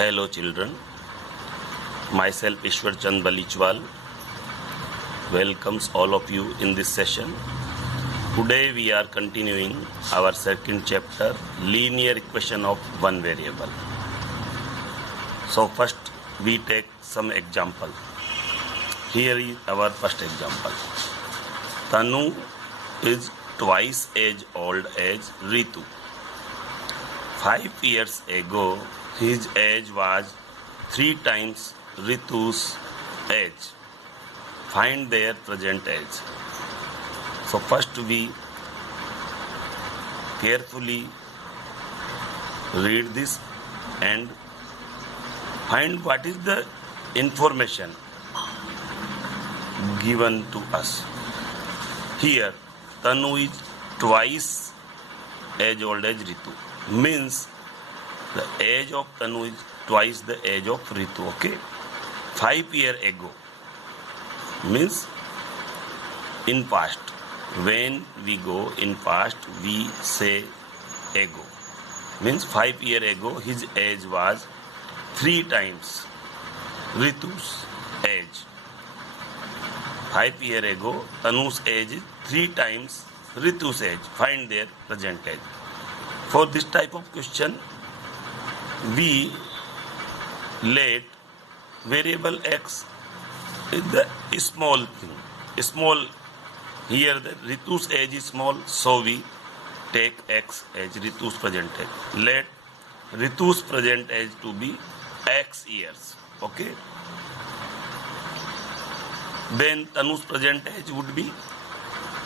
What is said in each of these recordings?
Hello children, myself Ishwar Chand Balichwal welcomes all of you in this session. Today we are continuing our second chapter, linear equation of one variable. So first we take some example. Here is our first example. Tanu is twice as old as Ritu. 5 years ago, his age was 3 times Ritu's age. Find their present age. So first we carefully read this and find what is the information given to us. Here, Tanu is twice as old as Ritu. Means the age of Tanu is twice the age of Ritu. Okay? 5 years ago means in past. When we go in past, we say ago. Means 5 years ago, his age was 3 times Ritu's age. 5 years ago, Tanu's age is 3 times Ritu's age. Find their present age. For this type of question, we let variable x is the small thing. Small, here the Ritu's age is small, so we take x as Ritu's present age. Let Ritu's present age to be x years. Okay? Then Tanu's present age would be,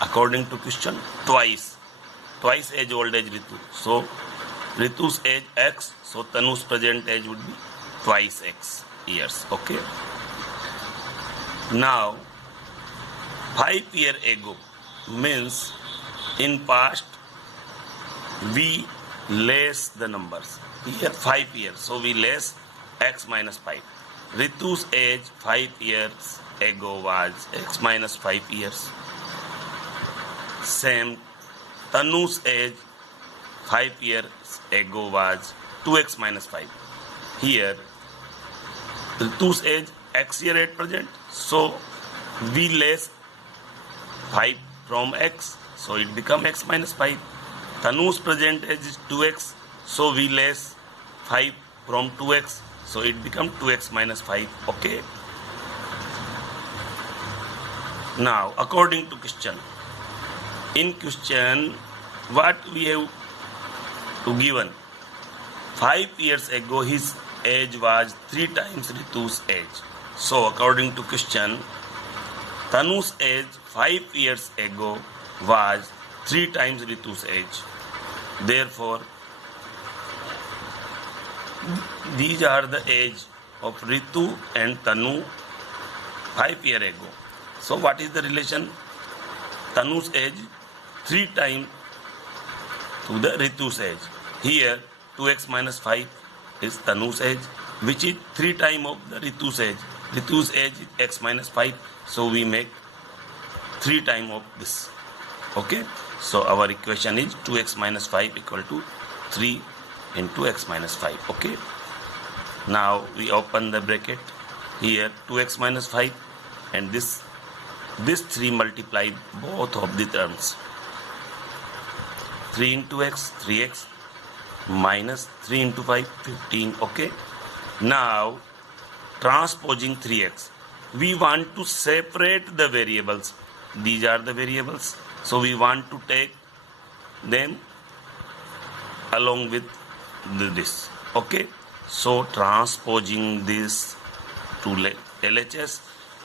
according to question, twice age old as Ritu. So Ritu's age x, so Tanu's present age would be twice x years. Okay? Now 5 years ago means in past we less the numbers. Here 5 years, so we less x minus 5. Ritu's age 5 years ago was x minus 5 years. Same, Tanu's age 5 years ago was 2x minus 5. Here, Ritu's age x year at present, so we less 5 from x, so it become x minus 5. Tanu's present age is 2x, so we less 5 from 2x, so it become 2x minus 5. Okay? Now, according to question, in question, what we have to given? 5 years ago, his age was 3 times Ritu's age. So, according to question, Tanu's age 5 years ago was 3 times Ritu's age. Therefore, these are the age of Ritu and Tanu 5 years ago. So, what is the relation? Tanu's age 3 times to the Ritu's age. Here 2x minus 5 is Tanu's age, which is 3 times of the Ritu's age. Ritu's age is x minus 5, so we make 3 times of this. Okay? So our equation is 2x minus 5 equal to 3 into x minus 5. Okay? Now we open the bracket. Here 2x minus 5 and this 3 multiply both of the terms. 3 into x, 3x, minus 3 into 5, 15. Okay? Now, transposing 3x. We want to separate the variables. These are the variables. So, we want to take them along with this. Okay? So, transposing this to LHS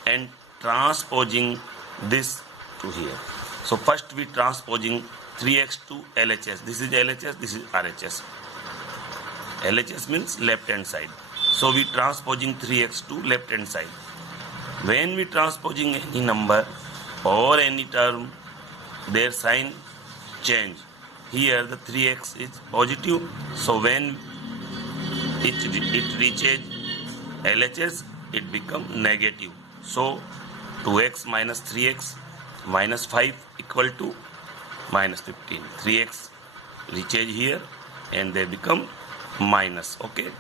and transposing this to here. So, first we transposing 3x to LHS. This is LHS, this is RHS. LHS means left hand side. So we transposing 3x to left hand side. When we transposing any number or any term, their sign change. Here the 3x is positive. So when it reaches LHS, it becomes negative. So 2x minus 3x minus 5 equal to minus 15. 3x reaches here and they become minus. Okay.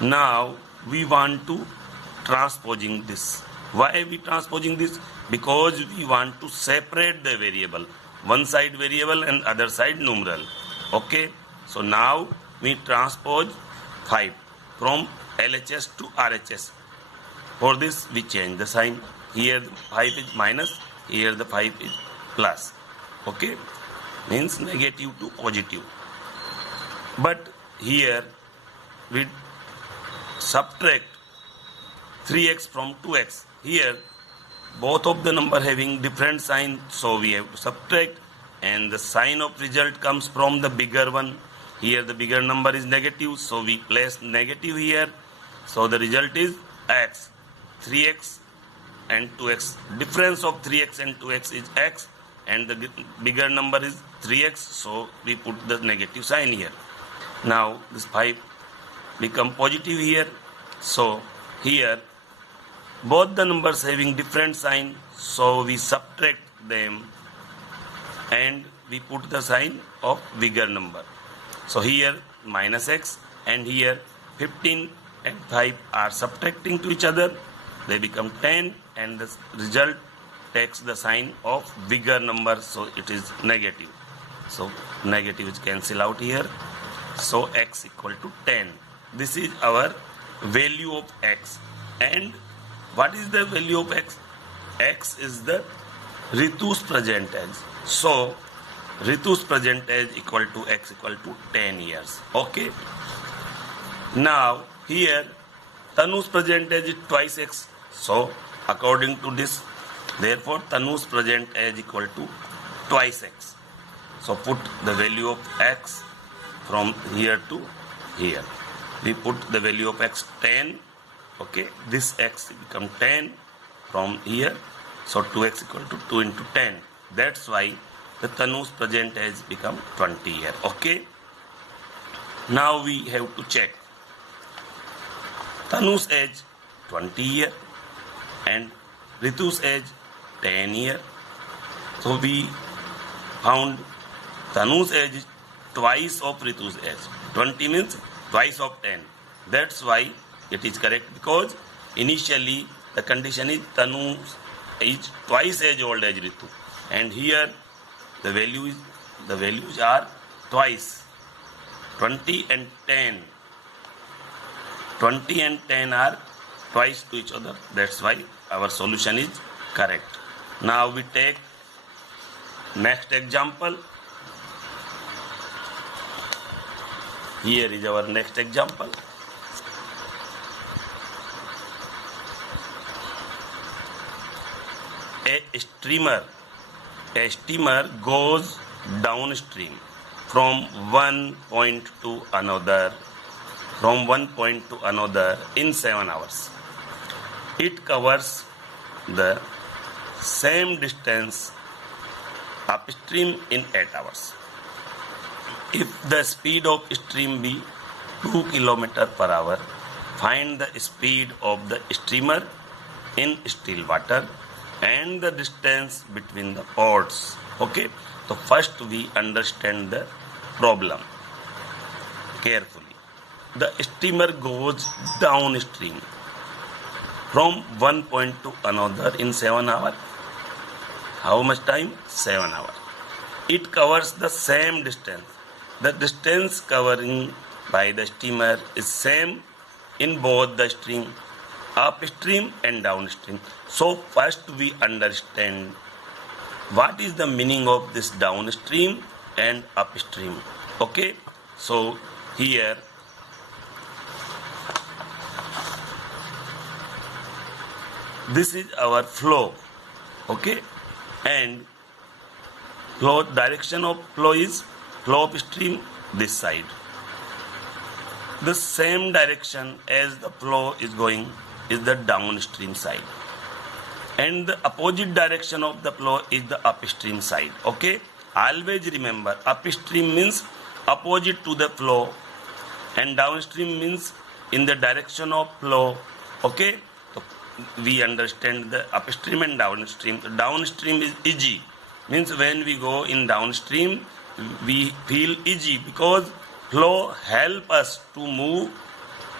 Now we want to transposing this. Why we transposing this? Because we want to separate the variable, one side variable and other side numeral. Okay, so now we transpose 5 from LHS to RHS. For this we change the sign. Here the 5 is minus, here the 5 is plus. Okay, means negative to positive. But here we subtract 3x from 2x. Here both of the number having different sign, so we have to subtract, and the sign of result comes from the bigger one. Here the bigger number is negative, so we place negative here. So the result is x. 3x and 2x. Difference of 3x and 2x is x, and the bigger number is 3x, so we put the negative sign here. Now this 5 become positive here. So here both the numbers having different sign, so we subtract them and we put the sign of bigger number. So here minus x, and here 15 and 5 are subtracting to each other. They become 10, and the result takes the sign of bigger number, so it is negative. So negative is cancel out here. So x equal to 10. This is our value of x. And what is the value of x? X is the Ritu's present age. So Ritu's present age equal to x equal to 10 years. Okay. Now here Tanu's present age is twice x. So according to this, therefore Tanu's present age equal to twice x. So put the value of x from here to here. We put the value of x 10. Okay, this x become 10 from here. So 2x equal to 2 into 10. That's why the Tanu's present age become 20 year. Okay. Now we have to check Tanu's age 20 year and Ritu's age 10 year. So we found Tanu's age is twice of Ritu's age. 20 means twice of 10. That's why it is correct, because initially the condition is Tanu is twice as old as Ritu, and here the values are twice. 20 and 10. 20 and 10 are twice to each other. That's why our solution is correct. Now we take next example. Here is our next example. A steamer goes downstream from one point to another in 7 hours. It covers the same distance upstream in 8 hours. If the speed of stream be 2 km per hour, find the speed of the steamer in still water and the distance between the ports. Okay, so first we understand the problem carefully. The steamer goes downstream from one point to another in 7 hours. How much time? 7 hours. It covers the same distance. The distance covering by the steamer is same in both the stream, upstream and downstream. So first we understand what is the meaning of this downstream and upstream. Okay, so here this is our flow. Okay, and flow direction of flow is flow upstream this side. The same direction as the flow is going is the downstream side, and the opposite direction of the flow is the upstream side. Okay, always remember, upstream means opposite to the flow and downstream means in the direction of flow. Okay, so we understand the upstream and downstream. The downstream is easy, means when we go in downstream we feel easy because flow help us to move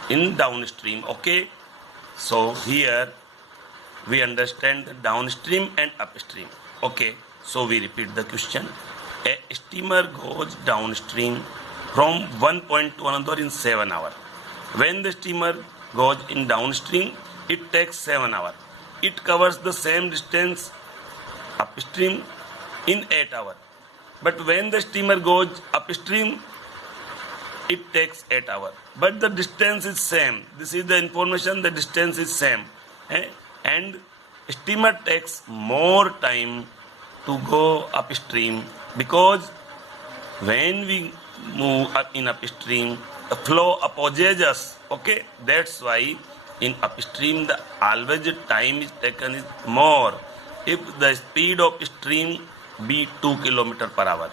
in downstream. Okay, so here we understand the downstream and upstream. Okay, so we repeat the question. A steamer goes downstream from one point to another in 7 hours. When the steamer goes in downstream, it takes 7 hours. It covers the same distance upstream in 8 hours. But when the steamer goes upstream, it takes 8 hours. But the distance is same. This is the information, the distance is same. And steamer takes more time to go upstream because when we move up in upstream, the flow opposes us. Okay, that's why in upstream the always time is taken is more. If the speed of stream be 2 km per hour.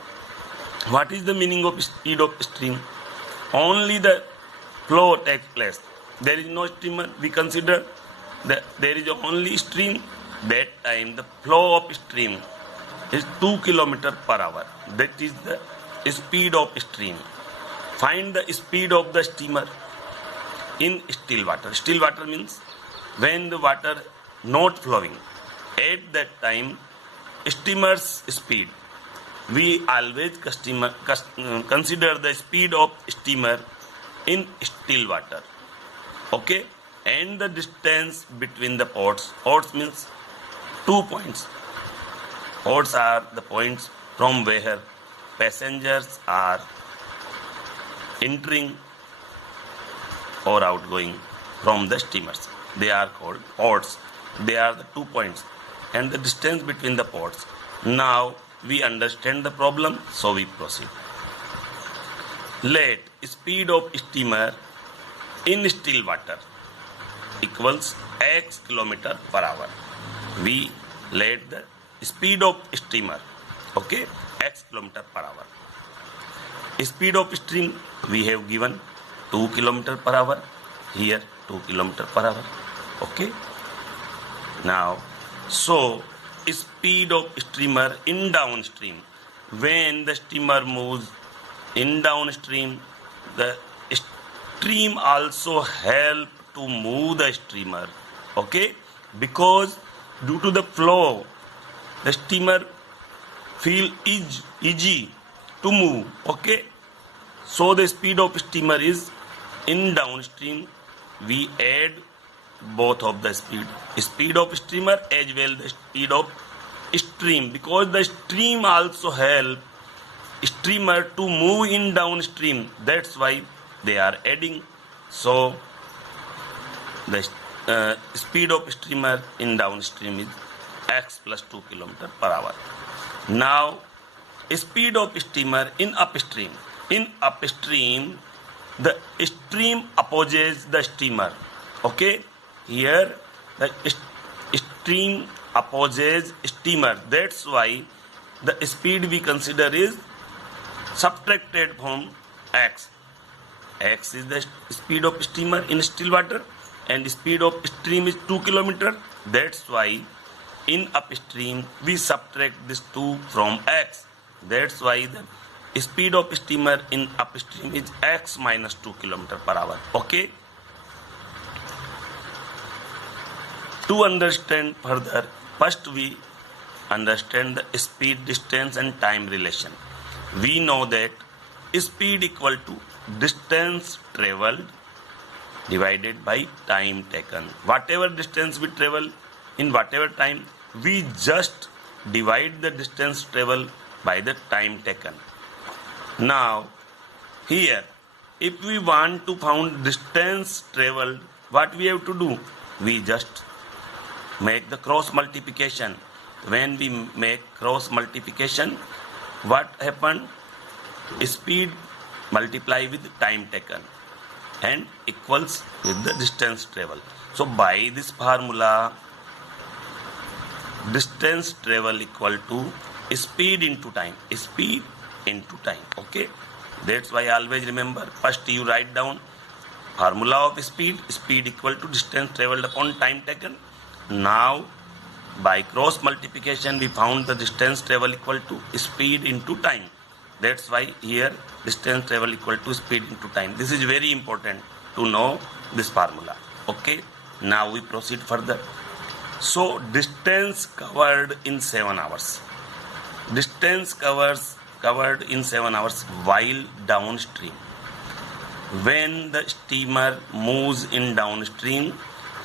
What is the meaning of speed of stream? Only the flow takes place. There is no steamer. We consider that there is only stream. That time the flow of stream is 2 km per hour. That is the speed of stream. Find the speed of the steamer in still water. Still water means when the water not flowing. At that time, steamer's speed. We always consider the speed of steamer in still water. Okay, and the distance between the ports. Ports means 2 points. Ports are the points from where passengers are entering or outgoing from the steamers. They are called ports. They are the 2 points and the distance between the ports. Now we understand the problem, so we proceed. Let speed of steamer in still water equals x km per hour. We let the speed of steamer, okay, x km per hour. Speed of stream we have given 2 km per hour. Here 2 km per hour. Okay. Now, so speed of steamer in downstream. When the steamer moves in downstream, the stream also help to move the steamer. Okay, because due to the flow, the steamer feel easy to move. Okay, so the speed of steamer is in downstream. We add both of the speed of steamer as well the speed of stream, because the stream also help steamer to move in downstream. That's why they are adding. So the speed of steamer in downstream is x plus 2 km per hour. Now speed of steamer in upstream. In upstream, the stream opposes the steamer. Okay, here the stream opposes steamer. That's why the speed we consider is subtracted from x. X is the speed of steamer in still water and speed of stream is 2 km. That's why in upstream we subtract this 2 from x. That's why the speed of steamer in upstream is x minus 2 km per hour. Okay. To understand further, first we understand the speed, distance and time relation. We know that speed equal to distance traveled divided by time taken. Whatever distance we travel in whatever time, we just divide the distance traveled by the time taken. Now, here, if we want to find distance traveled, what we have to do? We just make the cross multiplication. When we make cross multiplication, what happened? Speed multiply with time taken and equals with the distance travel. So by this formula, distance travel equal to speed into time. Speed into time. Okay, that's why always remember, first you write down formula of speed. Speed equal to distance traveled upon time taken. Now by cross multiplication we found the distance travel equal to speed into time. That's why here distance travel equal to speed into time. This is very important to know this formula. Okay, now we proceed further. So distance covered in 7 hours. Distance covered in 7 hours while downstream. When the steamer moves in downstream,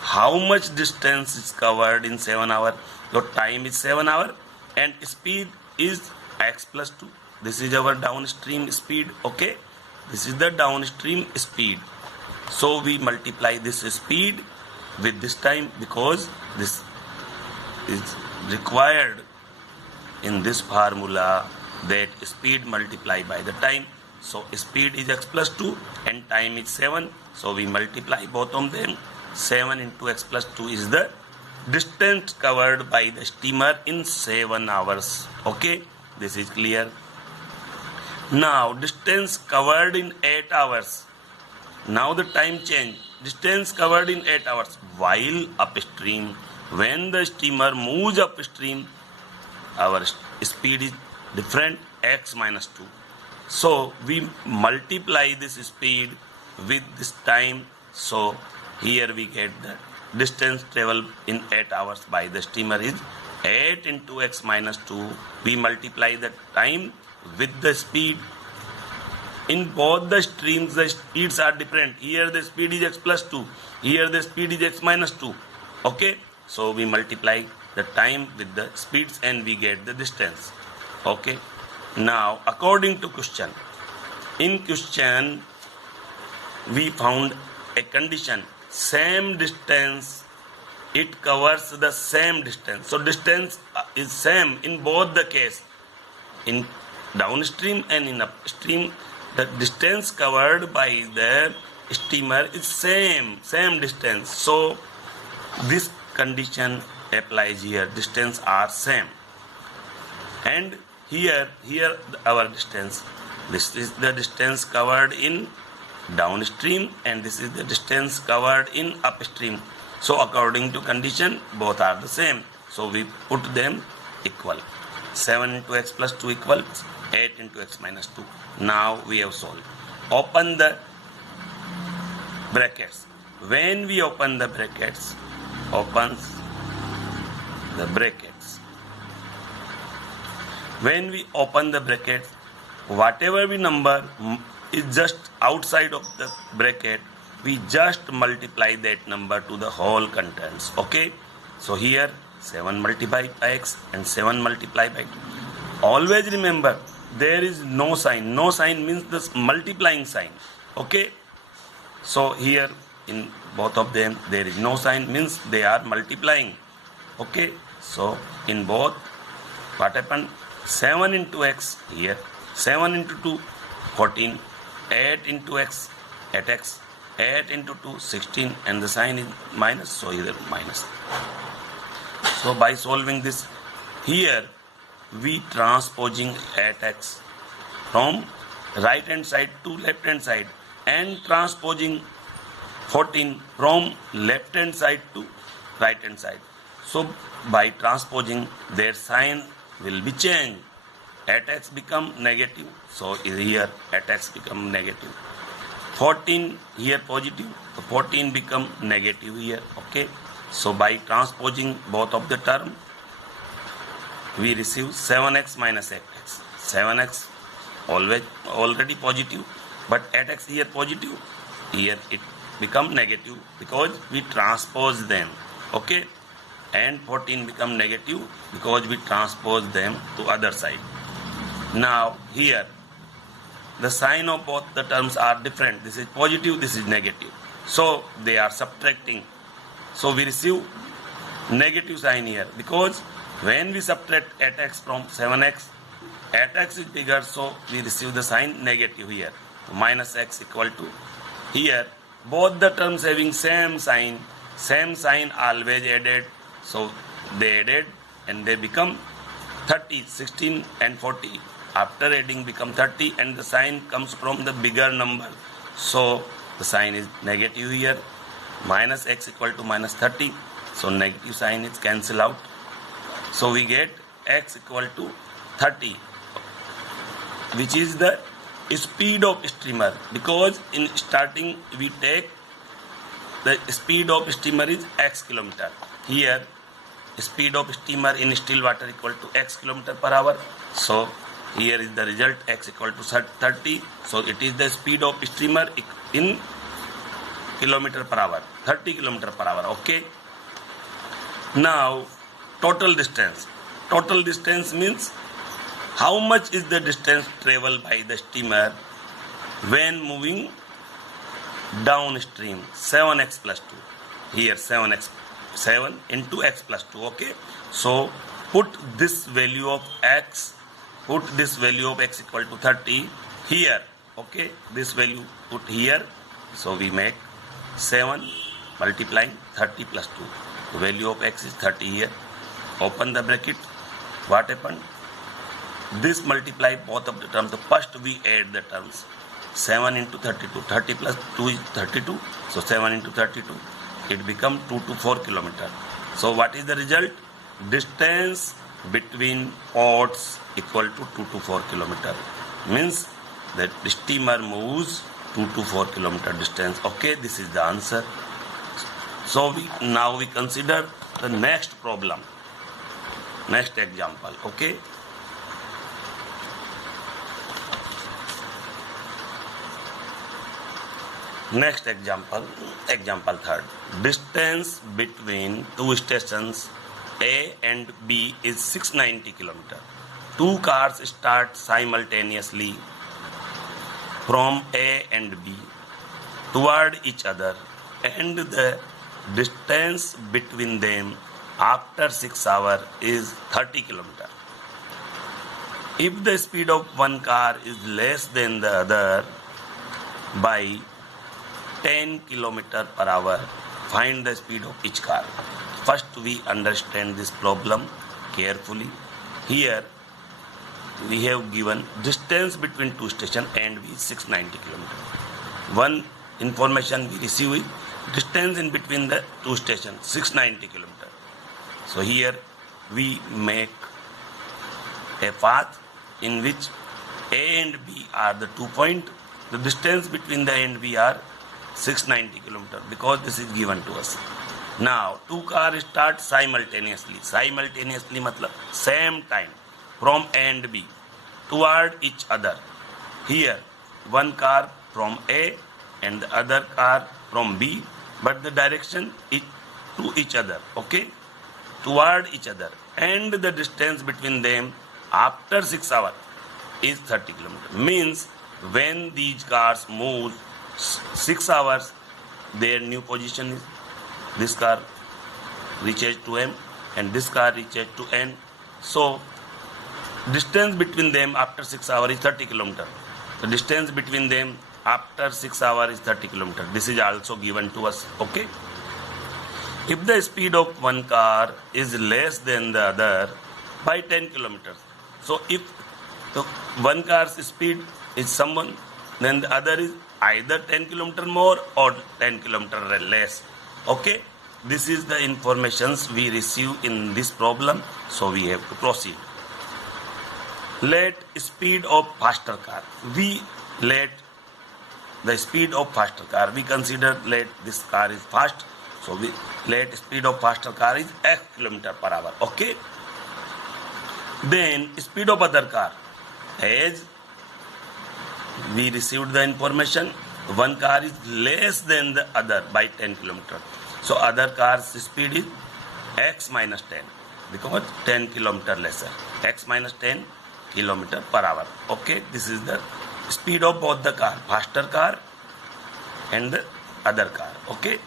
how much distance is covered in 7 hours? Your time is 7 hours and speed is x plus 2. This is our downstream speed. Okay, this is the downstream speed. So we multiply this speed with this time because this is required in this formula, that speed multiplied by the time. So speed is x plus 2 and time is 7. So we multiply both of them. 7 into x plus 2 is the distance covered by the steamer in 7 hours. Okay, this is clear. Now distance covered in 8 hours. Now the time change. Distance covered in 8 hours while upstream. When the steamer moves upstream, our speed is different, x minus 2. So we multiply this speed with this time. So here we get the distance traveled in 8 hours by the steamer is 8 into x minus 2. We multiply the time with the speed. In both the streams, the speeds are different. Here the speed is x plus 2. Here the speed is x minus 2. Okay, so we multiply the time with the speeds and we get the distance. Okay, now according to question, in question we found a condition, same distance, it covers the same distance. So distance is same in both the case, in downstream and in upstream. The distance covered by the steamer is same distance. So this condition applies here, distance are same. And here our distance, this is the distance covered in downstream and this is the distance covered in upstream. So according to condition, both are the same. So we put them equal. 7 into x plus 2 equals 8 into x minus 2. Now we have solved. Open the brackets. When we open the brackets, when we open the brackets, whatever we number is just outside of the bracket, we just multiply that number to the whole contents. Okay, so here 7 multiplied by x and 7 multiplied by 2. Always remember, there is no sign. No sign means this multiplying sign. Okay, so here in both of them there is no sign, means they are multiplying. Okay, so in both, what happened? 7 into x here, 7 into 2 14, 8 into x 8x, 8 into 2 16, and the sign is minus, so here minus. So by solving this, here we transposing 8x from right hand side to left hand side and transposing 14 from left hand side to right hand side. So by transposing, their sign will be changed. 8x become negative, so here 8x become negative. 14 here positive, so 14 become negative here. Okay, so by transposing both of the term, we receive 7x minus 8x. 7x already positive, but 8x here positive, here it become negative because we transpose them. Okay, and 14 become negative because we transpose them to other side. Now here the sign of both the terms are different. This is positive, this is negative, so they are subtracting. So we receive negative sign here because when we subtract 8x from 7x, 8x is bigger, so we receive the sign negative here. Minus x equal to, here both the terms having same sign always added. So they added and they become 30, 16 and 40. After adding become 30 and the sign comes from the bigger number. So the sign is negative here. Minus x equal to minus 30. So negative sign is cancel out. So we get x equal to 30, which is the speed of steamer, because in starting we take the speed of steamer is x kilometer. Here speed of steamer in still water equal to x kilometer per hour. So here is the result, x equal to 30. So it is the speed of steamer in kilometer per hour, 30 kilometer per hour. Okay. Now total distance. Total distance means how much is the distance traveled by the steamer when moving downstream. 7x plus 2. Here 7 into x plus 2. Okay. So put this value of x equal to 30 here. Okay. This value put here. So we make 7 multiplying 30 plus 2. The value of x is 30 here. Open the bracket. What happened? This multiply both of the terms. So first we add the terms. 7 into 32. 30 plus 2 is 32. So 7 into 32. It becomes 2 to 4 kilometer. So what is the result? Distance between ports equal to 2 to 4 kilometer. Means that the steamer moves 2 to 4 kilometer distance. Okay, this is the answer. So now we consider the next problem. Next example. Okay. Next example, example third. Distance between two stations A and B is 690 km. Two cars start simultaneously from A and B toward each other, and the distance between them after 6 hours is 30 km. If the speed of one car is less than the other by 10 km per hour, find the speed of each car. First we understand this problem carefully. Here we have given distance between two stations and B is 690 km. One information we receive is distance in between the two stations 690 km. So here we make a path in which A and B are the 2 points. The distance between the A and B are 690 km because this is given to us. Now two cars start simultaneously. Simultaneously matlab same time from A and B toward each other. Here one car from A and the other car from B, but the direction is to each other. Okay, toward each other, and the distance between them after 6 hours is 30 km. Means when these cars move 6 hours, their new position is this car reaches to M and this car reaches to N. So distance between them after 6 hours is 30 km. The distance between them after 6 hours is 30 km. This is also given to us. Okay. If the speed of one car is less than the other by 10 kilometers, so if the one car's speed is someone, then the other is either 10 kilometer more or 10 kilometer less. Okay, this is the informations we receive in this problem, so we have to proceed. Let speed of faster car. We let the speed of faster car. We consider let this car is fast, so we let speed of faster car is x kilometer per hour. Okay. Then speed of other car, as we received the information, one car is less than the other by 10 km. So other car's speed is x minus 10 because 10 km lesser. X minus 10 km per hour. Okay, this is the speed of both the car, faster car and the other car. Okay.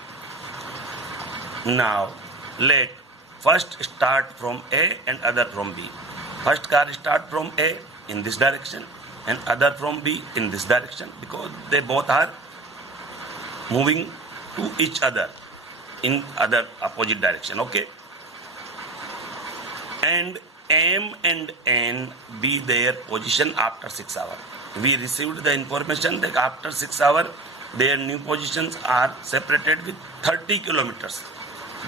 Now let first start from A and other from B. First car start from A in this direction and other from B in this direction because they both are moving to each other in other opposite direction. Okay. And M and N be their position after 6 hours. We received the information that after 6 hours their new positions are separated with 30 kilometers.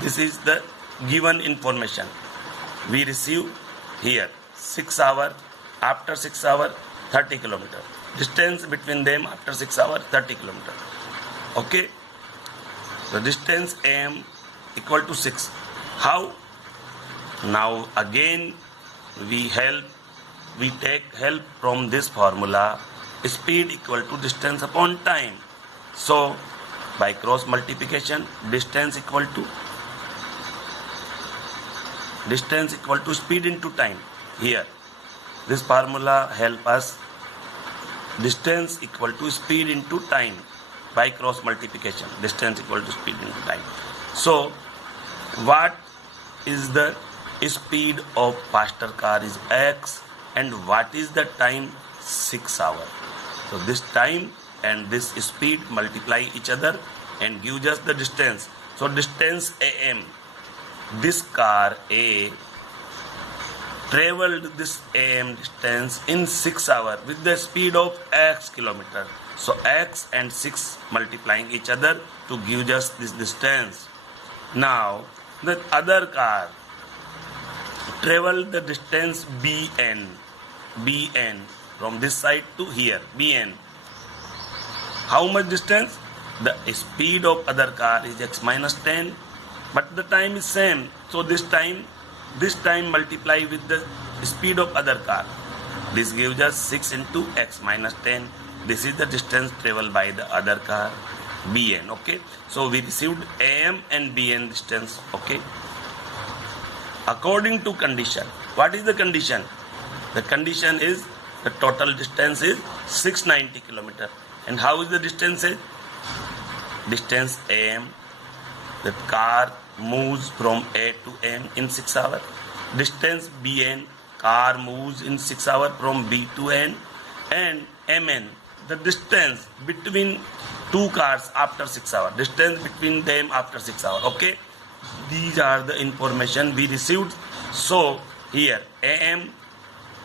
This is the given information we receive here. 6 hours, after 6 hours 30 kilometers. Distance between them after 6 hours 30 kilometers. Okay. The distance am equal to 6. How? Now again we take help from this formula, speed equal to distance upon time. So by cross multiplication, distance equal to speed into time. Here this formula help us, distance equal to speed into time by cross multiplication, distance equal to speed into time. So what is the speed of faster car is x, and what is the time? 6 hours. So this time and this speed multiply each other and gives us the distance. So distance am, this car A traveled this am distance in 6 hours with the speed of x kilometer. So x and 6 multiplying each other to give us this distance. Now the other car traveled the distance bn from this side to here, bn. How much distance? The speed of other car is x minus 10, but the time is same. So this time multiply with the speed of other car. This gives us 6 into x minus 10. This is the distance traveled by the other car, bn. Okay, so we received am and bn distance. Okay, according to condition, what is the condition? The condition is the total distance is 690 kilometer. And how is the distance? Distance am, the car moves from A to M in 6 hours. Distance bn, car moves in 6 hours from B to N. And mn, the distance between two cars after 6 hours, distance between them after 6 hours. Okay, these are the information we received. So here am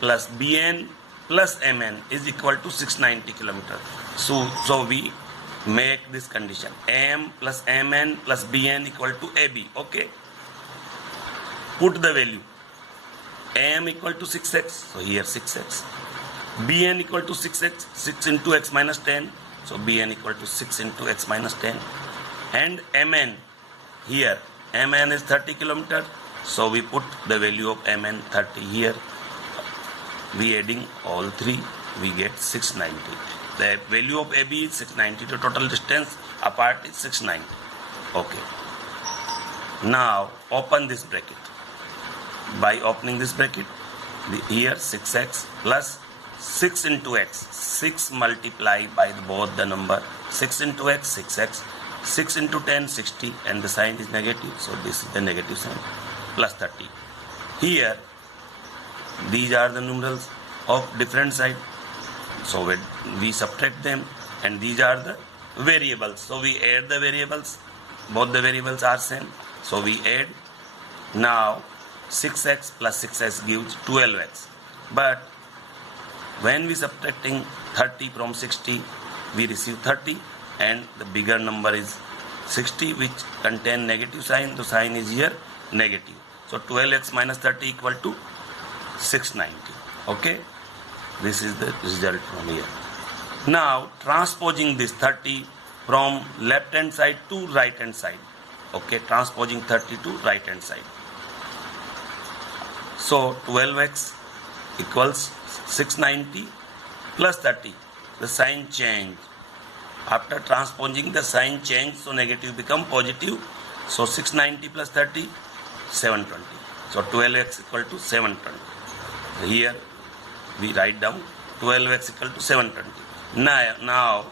plus bn plus mn is equal to 690 kilometer. So we make this condition, am plus mn plus bn equal to ab. Okay, put the value, am equal to 6x, so here 6x, bn equal to 6x, 6 into x minus 10, so bn equal to 6 into x minus 10, and mn, here mn is 30 kilometer, so we put the value of mn 30 here. We adding all three, we get 690. The value of AB is 690. The total distance apart is 690. Okay. Now open this bracket. By opening this bracket, here 6x plus 6 into x. 6 multiplied by both the number. 6 into x, 6x. 6 into 10, 60. And the sign is negative. So this is the negative sign. Plus 30. Here, these are the numerals of different side. So we subtract them, and these are the variables. So we add the variables. Both the variables are same. So we add. Now 6x plus 6x gives 12x. But when we subtracting 30 from 60, we receive 30, and the bigger number is 60, which contain negative sign. The sign is here negative. So 12x minus 30 equal to 690. Okay, this is the result from here. Now transposing this 30 from left hand side to right hand side. Okay, transposing 30 to right hand side. So 12x equals 690 plus 30. The sign change. After transposing, the sign change, so negative become positive. So 690 plus 30, 720. So 12x equal to 720. Here we write down 12x equal to 720. Now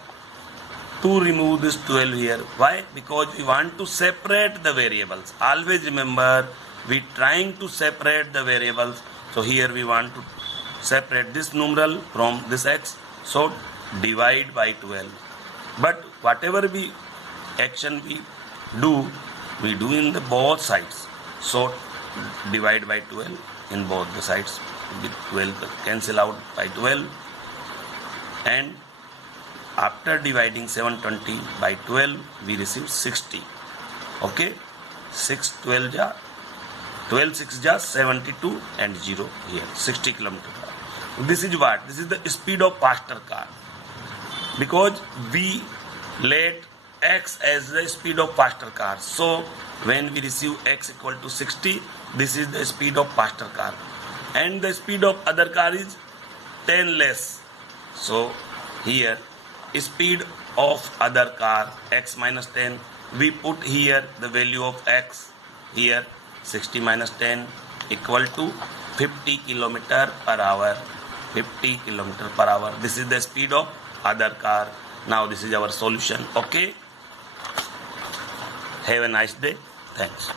to remove this 12 here. Why? Because we want to separate the variables. Always remember, we trying to separate the variables. So here we want to separate this numeral from this x. So divide by 12. But whatever action we do in the both sides. So divide by 12 in both the sides. 12 cancel out by 12, and after dividing 720 by 12 we receive 60. Okay, 6 12 ja 12 6 ja 72 and 0 here 60 kilometer. This is what? This is the speed of faster car, because we let x as the speed of faster car. So when we receive x equal to 60, this is the speed of faster car, and the speed of other car is 10 less. So here speed of other car x minus 10, we put here the value of x, here 60 minus 10 equal to 50 kilometer per hour. 50 kilometer per hour. This is the speed of other car. Now this is our solution. Okay. Have a nice day. Thanks.